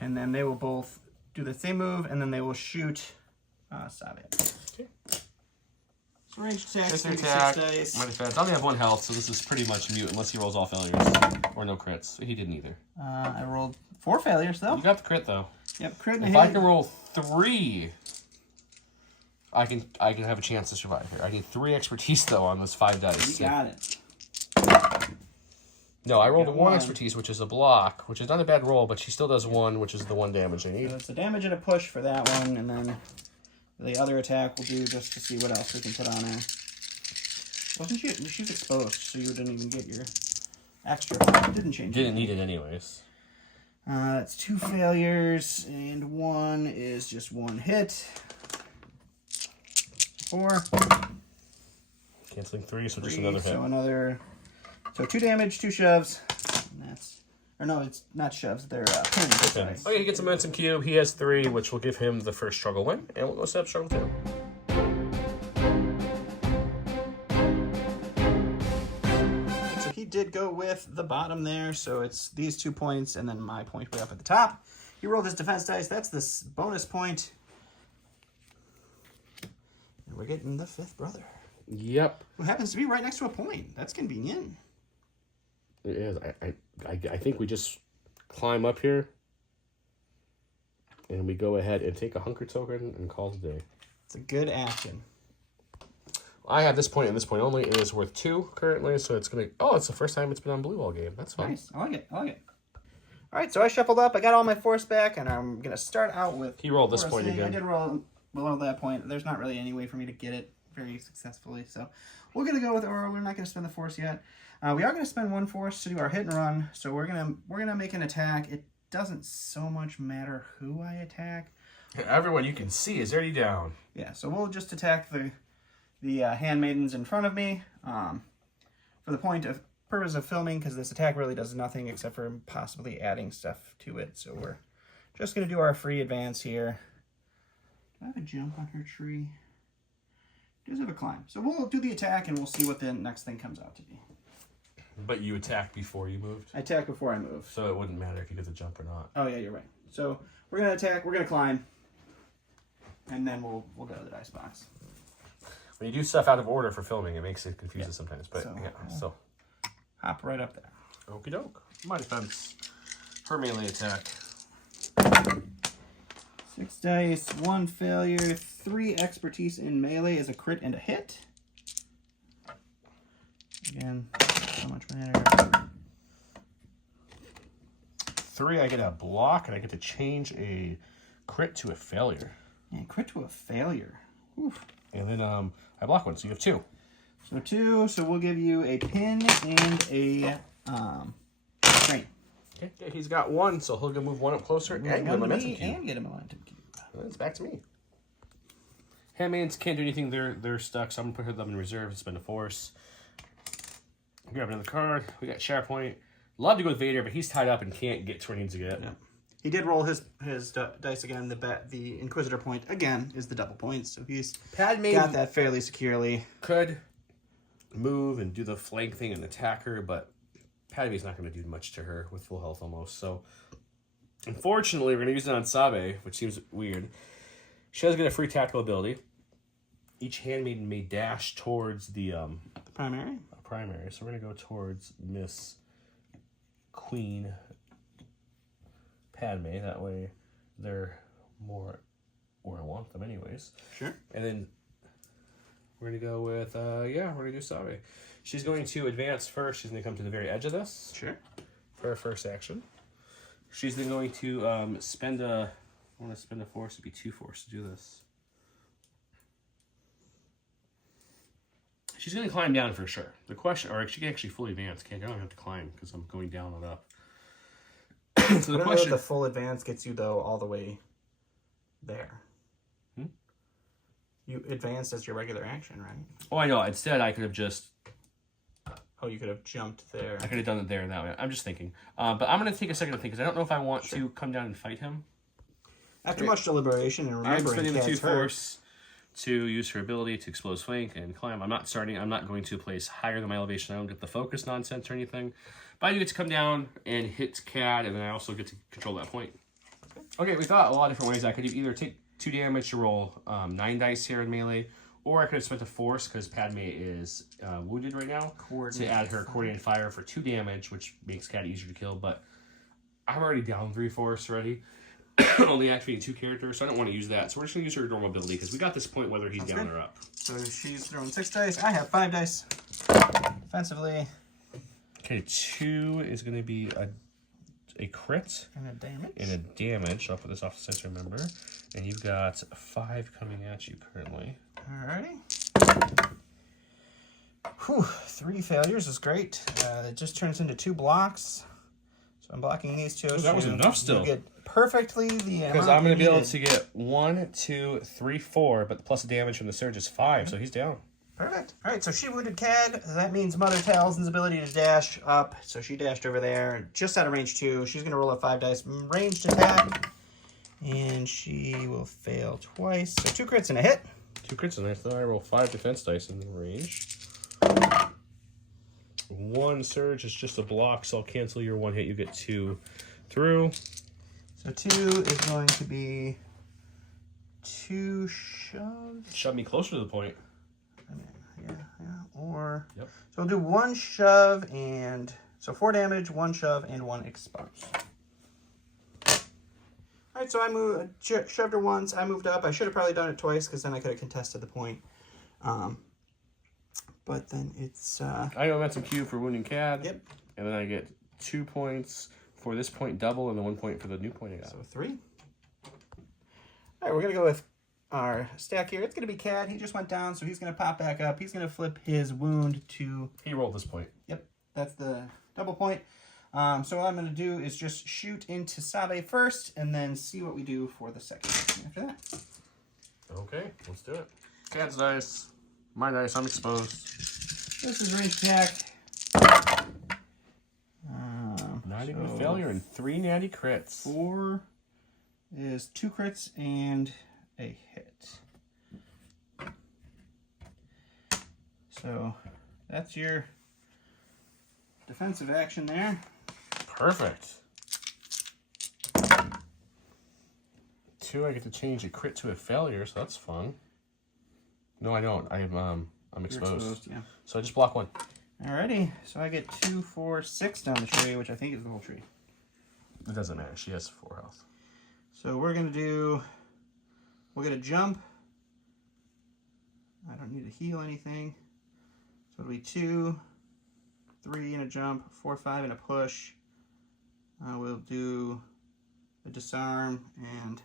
And then they will both do the same move, and then they will shoot Sabit. Okay. So ranged attack, 6 dice. My defense. I only have 1 health, so this is pretty much mute unless he rolls all failures. Or no crits. He didn't either. I rolled 4 failures, though. You got the crit, though. Yep, crit and If I can roll 3... I can have a chance to survive here. I need 3 expertise though on this 5 dice. You got it. No, I rolled a 1 expertise, which is a block, which is not a bad roll, but she still does 1, which is the 1 damage I need. So it's a damage and a push for that one, and then the other attack we'll do just to see what else we can put on her. Wasn't she? She's exposed, so you didn't even get your extra. It didn't change. Didn't need it anyways. That's 2 failures, and 1 is just 1 hit. 4. Canceling 3, so just another hit. So 2 damage, 2 shoves. And that's, or no, it's not shoves. They're pins. Okay, he gets a momentum cube. He has 3, which will give him the first struggle win, and we'll go set up struggle 2. So he did go with the bottom there. So it's these 2 points, and then my point way up at the top. He rolled his defense dice. That's this bonus point. We're getting the 5th brother. Yep. Who happens to be right next to a point. That's convenient. It is. I think we just climb up here, and we go ahead and take a hunker token and call it a day. It's a good action. I have this point and this point only. It is worth 2 currently, so it's gonna. Oh, it's the first time it's been on blue all game. That's fun. Nice. I like it. All right, so I shuffled up. I got all my force back, and I'm gonna start out with. He rolled this point again. I did roll below that point. There's not really any way for me to get it very successfully, so we're gonna go with, or we're not gonna spend the force yet. We are gonna spend 1 force to do our hit and run, so we're gonna make an attack. It doesn't so much matter who I attack. Everyone you can see is already down. Yeah, so we'll just attack the handmaidens in front of me for the purpose of filming, because this attack really does nothing except for possibly adding stuff to it. So we're just gonna do our free advance here. Do I have a jump on her tree? Does have a climb. So we'll do the attack and we'll see what the next thing comes out to be. But you attacked before you moved? I attack before I move. So it wouldn't matter if you get the jump or not. Oh yeah, you're right. So we're gonna attack, we're gonna climb, and then we'll go to the dice box. When you do stuff out of order for filming, it makes it confusing sometimes. But so hop right up there. Okie doke. My defense. Her melee attack. 6 dice, 1 failure, 3 expertise in melee is a crit and a hit. Again, so much matter. 3, I get a block, and I get to change a crit to a failure. Yeah, crit to a failure. Oof. And then I block 1, so you have 2. So 2, so we'll give you a pin and a train. Okay, he's got 1, so he'll go move 1 up closer and get a momentum cube. And get a momentum cube. Well, it's back to me. Handmaids can't do anything. They're stuck, so I'm going to put them in reserve and spend a force. Grab another card. We got Shatterpoint. Love to go with Vader, but he's tied up and can't get to where he needs to get. Yeah. He did roll his dice again. The Inquisitor point, again, is the double point. So he's got that fairly securely. Could move and do the flank thing and attack her, but Padme's not going to do much to her with full health almost. So, unfortunately, we're going to use it on Sabe, which seems weird. She does get a free tactical ability. Each handmaiden may dash towards the primary. So we're going to go towards Miss Queen Padme. That way they're more where I want them anyways. Sure. And then we're going to go with, we're going to do Sabe. She's going to advance first. She's going to come to the very edge of this. Sure. For her first action. She's then going to spend a force. It'd be 2 force to do this. She's going to climb down for sure. The question, or she can actually fully advance. I don't have to climb because I'm going down and up. So the question, the full advance gets you though all the way there. You advanced as your regular action, right? Oh, I know. Instead, I could have just. Oh, you could have jumped there. I could have done it there and that way. I'm just thinking. But I'm going to take a second to think because I don't know if I want to come down and fight him. After much deliberation and remembering, I'm spending the 2 force to use her ability to explode flank and climb. I'm not going to place higher than my elevation. I don't get the focus nonsense or anything. But I do get to come down and hit CAD, and then I also get to control that point. Okay, we thought a lot of different ways. I could either take 2 damage to roll 9 dice here in melee, or I could have spent a force because Padme is wounded right now to add her coordinated fire for 2 damage, which makes CAD easier to kill. But I'm already down 3 force already. Only activating 2 characters, so I don't want to use that. So we're just going to use her normal ability because we got this point whether he's down or up. So she's throwing 6 dice. I have 5 dice. Offensively. Okay, 2 is going to be a crit. And a damage. And a damage. I'll put this off the side to remember. And you've got 5 coming at you currently. Alrighty. Whew, 3 failures is great. It just turns into 2 blocks. So I'm blocking these 2. Oh, that was enough still. You get perfectly the because I'm going to be able to get 1, 2, 3, 4, but the plus damage from the surge is 5, so he's down. Perfect. All right, so she wounded Cad. That means Mother Talzin's ability to dash up. So she dashed over there, just out of range 2. She's going to roll a 5 dice ranged attack, and she will fail twice. So 2 crits and a hit. 2 crits and a hit. I roll 5 defense dice in range. 1 surge is just a block, so I'll cancel your 1 hit. You get 2 through. So 2 is going to be 2 shoves. Shove me closer to the point. Yeah. Or yep. So we'll do 1 shove and so 4 damage, 1 shove, and 1 expose. All right, so I shoved her once. I moved up. I should have probably done it twice because then I could have contested the point. But then it's. I go that's a cube for wounding Cad. Yep. And then I get 2 points for this point double, and then 1 point for the new point I got. So 3. All right, we're gonna go with our stack here. It's going to be Cad. He just went down, so he's going to pop back up. He's going to flip his wound to... He rolled this point. Yep, that's the double point. So what I'm going to do is just shoot into Sabe first, and then see what we do for the second after that. Okay, let's do it. Cad's dice. My dice, I'm exposed. This is range attack. 9 degree failure and 3 natty crits. 4 is 2 crits and... a hit. So that's your defensive action there. Perfect. 2, I get to change a crit to a failure, so that's fun. No, I don't. I'm exposed. Yeah. So I just block 1. Alrighty. So I get 2, 4, 6 down the tree, which I think is the whole tree. It doesn't matter. She has 4 health. So we're gonna do. We're going to jump. I don't need to heal anything. So it'll be 2, 3 and a jump, 4, 5 and a push. We'll do a disarm and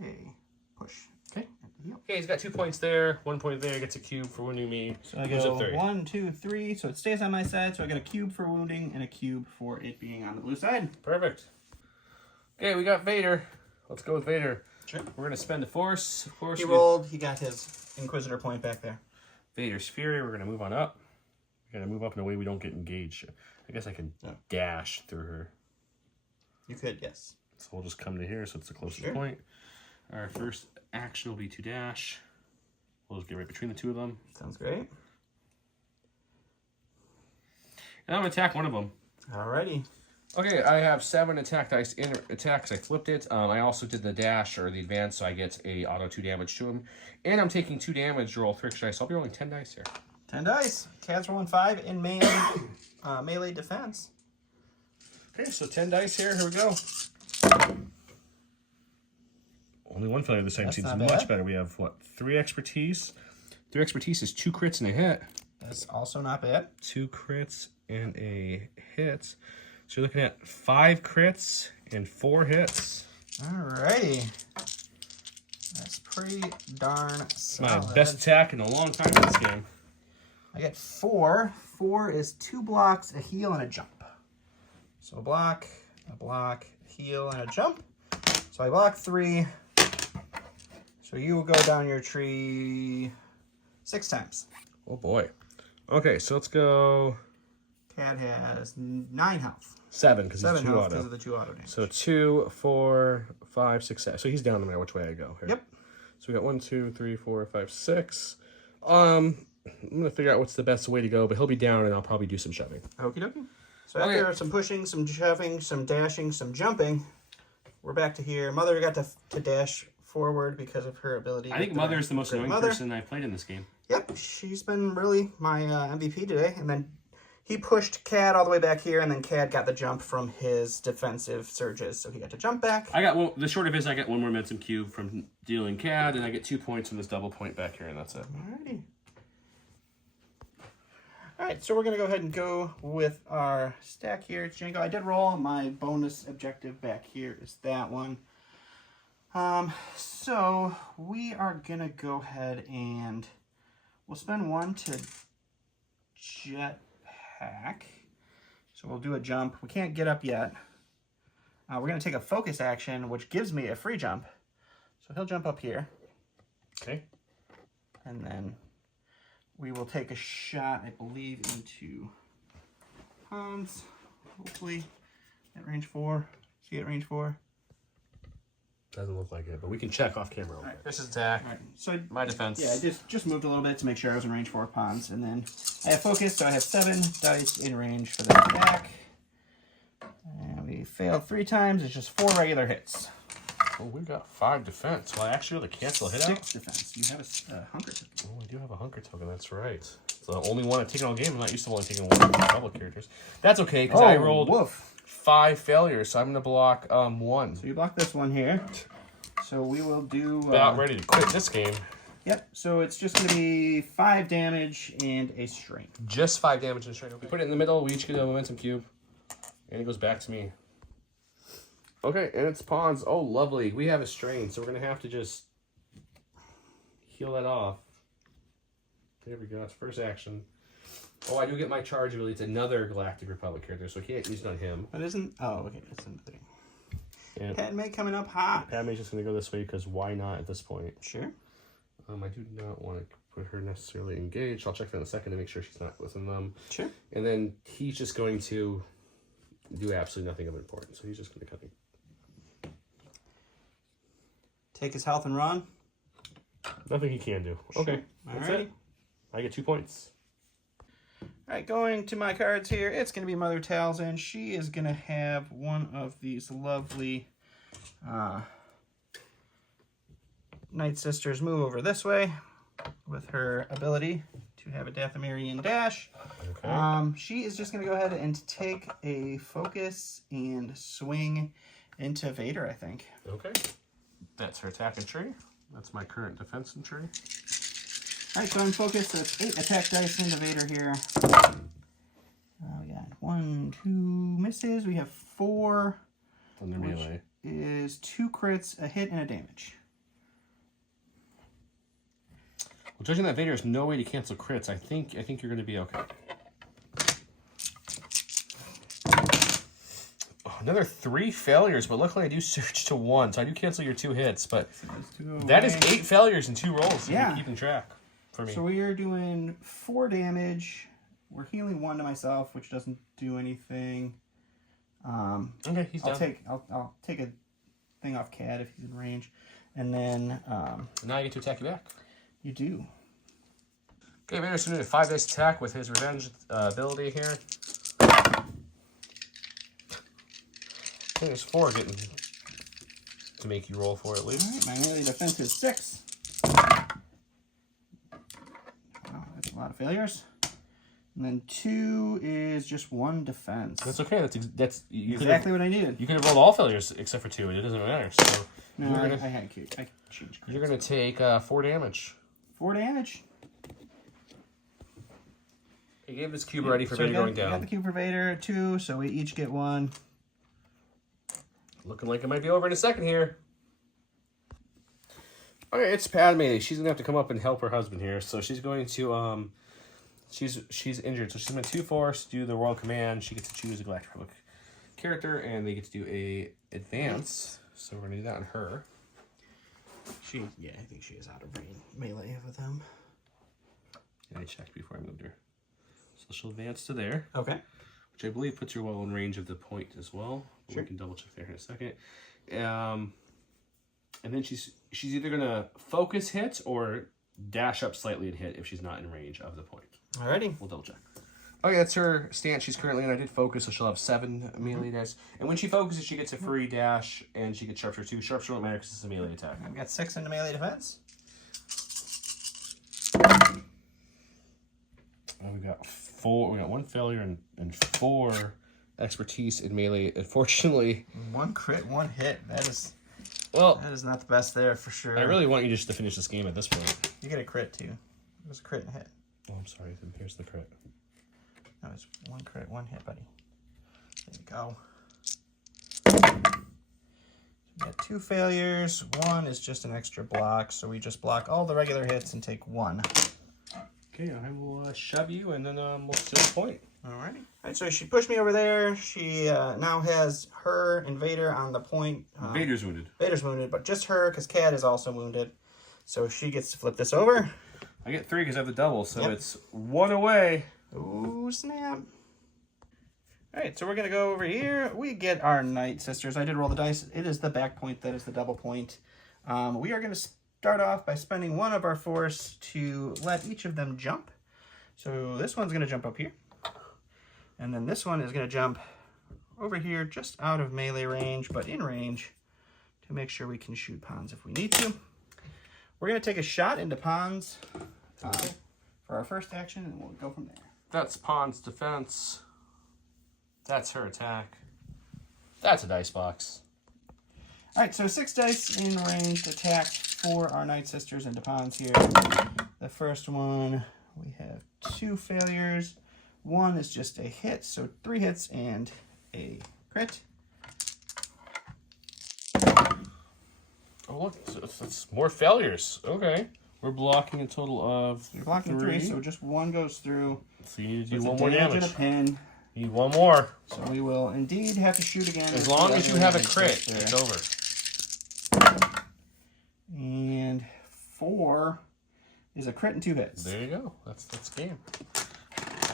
a push. Okay. Okay, he's got 2 points there. 1 point there. Gets a cube for wounding me. So I go 1, 2, 3. So it stays on my side. So I get a cube for wounding and a cube for it being on the blue side. Perfect. Okay, we got Vader. Let's go with Vader. Sure. We're going to spend a force. Of course, he rolled. He got his Inquisitor point back there. Vader's Fury. We're going to move on up. gotta move up in a way we don't get engaged. I guess I can dash through her. You could, yes. So we'll just come to here, so it's the closest point. Our first action will be to dash. We'll just get right between the two of them. Sounds great. And I'm gonna attack one of them. Alrighty. Okay, I have 7 attack dice in attacks. I flipped it. I also did the dash or the advance, so I get a auto 2 damage to him. And I'm taking 2 damage to roll 3 extra dice. So I'll be rolling 10 dice here. 10 dice. Cat's rolling 5 in melee defense. Okay, so 10 dice here. Here we go. Only 1 failure this time. Seems much better. We have, what, 3 expertise? 3 expertise is 2 crits and a hit. That's also not bad. 2 crits and a hit. So you're looking at 5 crits and 4 hits. Alrighty. That's pretty darn solid. My best attack in a long time in this game. I get 4. 4 is 2 blocks, a heal, and a jump. So a block, a heal, and a jump. So I block 3. So you will go down your tree 6 times. Oh boy. Okay, so let's go. Cat has 9 health. 7 because it's 2 health auto. because of the 2 auto damage. So 2, 4, 5, 6, 7. So he's down no matter which way I go. Here. Yep. So we got 1, 2, 3, 4, 5, 6. I'm gonna figure out what's the best way to go, but he'll be down, and I'll probably do some shoving. Okie dokie. So after some pushing, some shoving, some dashing, some jumping, we're back to here. Mother got to dash forward because of her ability. I think Mother is the most annoying person I've played in this game. Yep, she's been really my MVP today. And then he pushed Cad all the way back here, and then Cad got the jump from his defensive surges, so he got to jump back. The short of it is I get 1 more momentum cube from dealing Cad, and I get 2 points from this double point back here, and that's it. Alrighty. Alright, so we're going to go ahead and go with our stack here. It's Django. I did roll. My bonus objective back here is that one. So we are going to go ahead and we'll spend 1 to jetpack. So we'll do a jump. We can't get up yet. We're going to take a focus action, which gives me a free jump. So he'll jump up here. Okay. And then we will take a shot, I believe, into Hans. Hopefully at range 4. See at range 4? Doesn't look like it, but we can check off camera. All right, this is attack. All right. So my defense. Yeah, I just moved a little bit to make sure I was in range 4 of Hans. And then I have focus, so I have 7 dice in range for the attack. And we failed 3 times. It's just 4 regular hits. Oh, we got 5 defense. Well, I actually have to cancel a hit 6 defense. You have a hunker token. Oh, I do have a hunker token. That's right. It's the only one I've taken all game. I'm not used to only taking 1 public characters. That's okay, because I rolled 5 failures, so I'm going to block 1. So you block this one here. So we will do... About ready to quit this game. Yep, so it's just going to be 5 damage and a strain. Just 5 damage and a strain. We put it in the middle. We each get a momentum cube. And it goes back to me. Okay, and it's pawns. Oh, lovely. We have a strain, so we're going to have to just heal that off. There we go. That's first action. Oh, I do get my charge ability. It's another Galactic Republic character, so I can't use it on him. But isn't... Oh, okay. That's another thing. And Padme coming up hot. Padme's just going to go this way, because why not at this point? Sure. I do not want to put her necessarily engaged. I'll check that in a second to make sure she's not within them. Sure. And then he's just going to do absolutely nothing of importance. So he's just going to kind of... Take his health and run. Nothing he can do. Sure. Okay. That's it. I get 2 points. Alright, going to my cards here, it's going to be Mother Talzin. She is going to have one of these lovely Night Sisters move over this way with her ability to have a Dathomirian dash. Okay. She is just going to go ahead and take a focus and swing into Vader, I think. Okay. That's her attack and tree. That's my current defense and tree. Alright, so I'm focused. So it's 8 attack dice into Vader here. We got 1, 2 misses. We have 4. Thunder melee. Is 2 crits, a hit, and a damage. Well, judging that Vader has no way to cancel crits, I think you're going to be okay. Oh, another 3 failures, but luckily I do surge to 1, so I do cancel your 2 hits. But that is 8 failures in 2 rolls. So you're keeping track for me. So we are doing 4 damage we're healing 1 to myself, which doesn't do anything. Okay, he's down. I'll take a thing off Cad if he's in range, and then now you get to attack you back. You do. Okay, Vader's going to do a 5 dice attack with his revenge ability here. I think there's 4 getting to make you roll for at least. All right, my melee defense is 6. Wow, that's a lot of failures. And then 2 is just 1 defense. That's okay. That's exactly what I needed. You could have rolled all failures except for 2. It doesn't matter. So no, I had to change. You're going to take 4 damage. 4 damage. He gave this cube ready for Vader going down. We got the cube for Vader, 2, so we each get 1. Looking like it might be over in a second here. Okay, it's Padme. She's going to have to come up and help her husband here. So she's going to, she's injured. So she's going to 2 force, do the Royal Command. She gets to choose a Galactic Republic character, and they get to do a advance. So we're going to do that on her. I think she is out of melee with him. And I checked before I moved her. So she'll advance to there. Okay. Which I believe puts her well in range of the point as well. Sure. We can double check there in a second. And then she's either going to focus hit or dash up slightly and hit if she's not in range of the point. Alrighty. We'll double check. Okay, that's her stance she's currently in. I did focus, so she'll have 7 melee dice. And when she focuses, she gets a free dash, and she gets sharpshooter 2. Sharpshooter won't matter because it's a melee attack. I've got 6 into melee defense. We got 4. We got 1 failure and 4 expertise in melee. Unfortunately, 1 crit, 1 hit. That is not the best there for sure. I really want you just to finish this game at this point. You get a crit too. It was a crit and hit. Oh, I'm sorry. Then here's the crit. No, it's 1 crit, 1 hit, buddy. There you go. We got 2 failures. 1 is just an extra block, so we just block all the regular hits and take 1. Okay, I will shove you, and then we'll steal a point. Alrighty. Alright, so she pushed me over there. She now has her and Vader on the point. Vader's wounded. Vader's wounded, but just her, because Cad is also wounded. So she gets to flip this over. I get 3 because I have the double, so it's 1 away. Ooh, snap. Alright, so we're going to go over here. We get our Night Sisters. I did roll the dice. It is the back point that is the double point. We are going to start off by spending 1 of our force to let each of them jump. So this one's going to jump up here. And then this one is going to jump over here, just out of melee range, but in range, to make sure we can shoot pawns if we need to. We're going to take a shot into pawns for our first action, and we'll go from there. That's pawn's defense. That's her attack. That's a dice box. All right, so 6 dice in ranged attack for our Night Sisters into pawns here. The first one, we have 2 failures. 1 is just a hit, so 3 hits and a crit. Oh, look, that's more failures. Okay. We're blocking a total of You're blocking 3, so just 1 goes through. So you need to do 1 more damage. And a pin. You need 1 more. So we will indeed have to shoot again. As long as you have a crit, it's over. And 4 is a crit and 2 hits. There you go. That's game.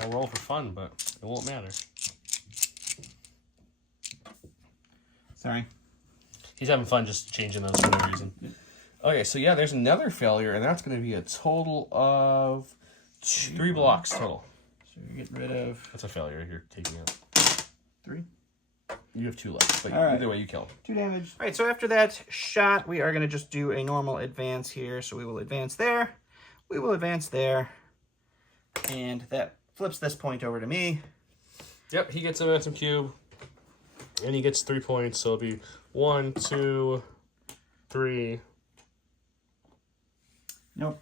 I'll roll for fun, but it won't matter. Sorry. He's having fun just changing those for no reason. Okay, so yeah, there's another failure, and that's going to be a total of 3 blocks total. So you get rid of... That's a failure you're taking out. 3? You have 2 left, but either way you kill him. 2 damage. All right, so after that shot, we are going to just do a normal advance here. So we will advance there. We will advance there. And that flips this point over to me. Yep, he gets a momentum cube. And he gets 3 points, so it'll be 1, 2, 3. Nope.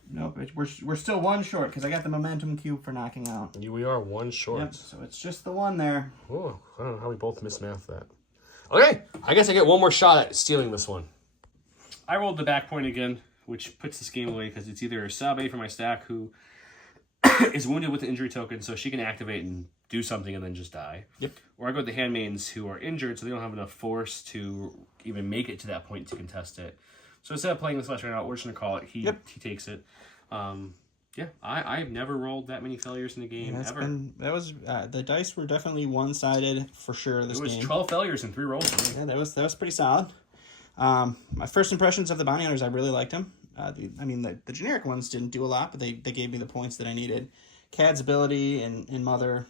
We're still 1 short because I got the momentum cube for knocking out. We are 1 short. Yep, so it's just the 1 there. Oh, I don't know how we both mismathed that. Okay, I guess I get 1 more shot at stealing this one. I rolled the back point again, which puts this game away because it's either Sabe from my stack who is wounded with the injury token, so she can activate and do something and then just die. Yep. Or I go with the handmaidens who are injured, so they don't have enough force to even make it to that point to contest it. So instead of playing this last round out, we're just going to call it. He takes it. Yeah, I've never rolled that many failures in a game ever. The dice were definitely one-sided for sure this game. It was 12 failures in 3 rolls for me. Yeah, that was pretty solid. My first impressions of the bounty hunters, I really liked them. The generic ones didn't do a lot, but they gave me the points that I needed. Cad's ability and Mother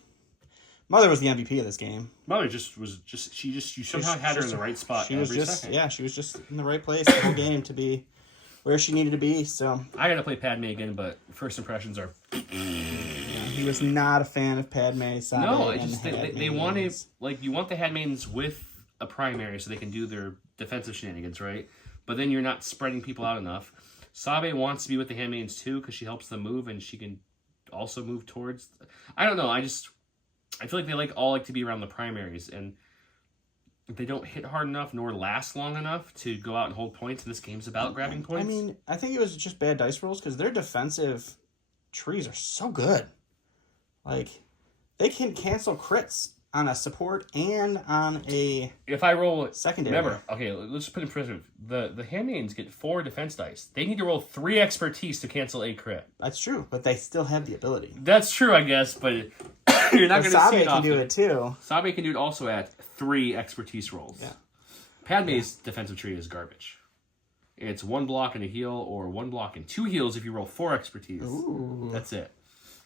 was the MVP of this game. Mother you somehow had her in the right spot every second. Yeah, she was just in the right place the whole game to be where she needed to be. So I gotta play Padme again, but first impressions are. He was not a fan of Padme. No, they wanted you want the handmaidens with a primary so they can do their defensive shenanigans, right? But then you're not spreading people out enough. Sabe wants to be with the handmaidens too because she helps them move and she can also move towards. I don't know. I feel like they all like to be around the primaries and. They don't hit hard enough nor last long enough to go out and hold points, and this game's about grabbing points. I mean, I think it was just bad dice rolls because their defensive trees are so good. Like, they can cancel crits on a support and on a if I roll secondary. Remember, okay, let's put it in perspective. The handmaidens get 4 defense dice. They need to roll 3 expertise to cancel a crit. That's true, but they still have the ability. That's true, I guess, but you're not going to see it Sabe can often. do it too. Sabe can do it also at 3 expertise rolls. Yeah. Padme's defensive tree is garbage. It's 1 block and a heal, or 1 block and 2 heals if you roll 4 expertise. Ooh. That's it.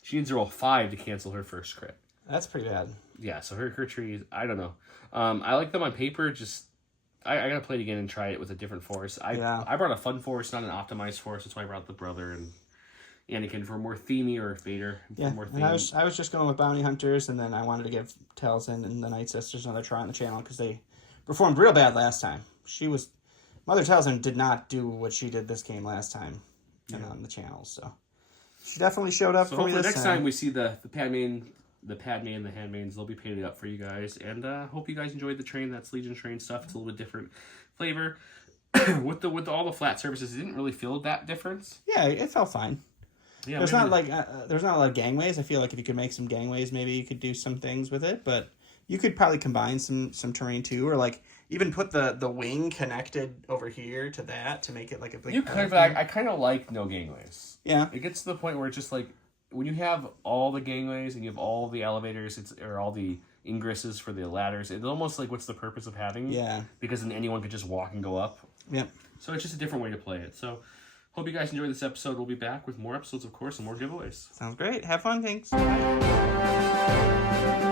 She needs to roll 5 to cancel her first crit. That's pretty bad. Yeah, so her trees, I don't know. I like them on paper, just... I gotta play it again and try it with a different force. I brought a fun force, not an optimized force. That's why I brought the brother and Anakin for more themey, or Vader for more themey. And I was just going with bounty hunters, and then I wanted to give Talzin and the Night Sisters another try on the channel because they performed real bad last time. Mother Talzin did not do what she did this game last time on the channel, so she definitely showed up for me this time. Next time we see the Padme and the handmaids, they'll be painted up for you guys, and hope you guys enjoyed the train. That's Legion train stuff. It's a little bit different flavor. with all the flat surfaces, it didn't really feel that difference. Yeah, it felt fine. Yeah, there's not a lot of gangways. I feel like if you could make some gangways, maybe you could do some things with it. But you could probably combine some terrain too, or even put the wing connected over here to that to make it like a big. You could, but I kind of like no gangways. Yeah, it gets to the point where it's just when you have all the gangways and you have all the elevators, or all the ingresses for the ladders, it's almost like what's the purpose of having? Yeah, because then anyone could just walk and go up. Yep. So it's just a different way to play it. So. Hope you guys enjoyed this episode. We'll be back with more episodes, of course, and more giveaways. Sounds great. Have fun. Thanks. Bye.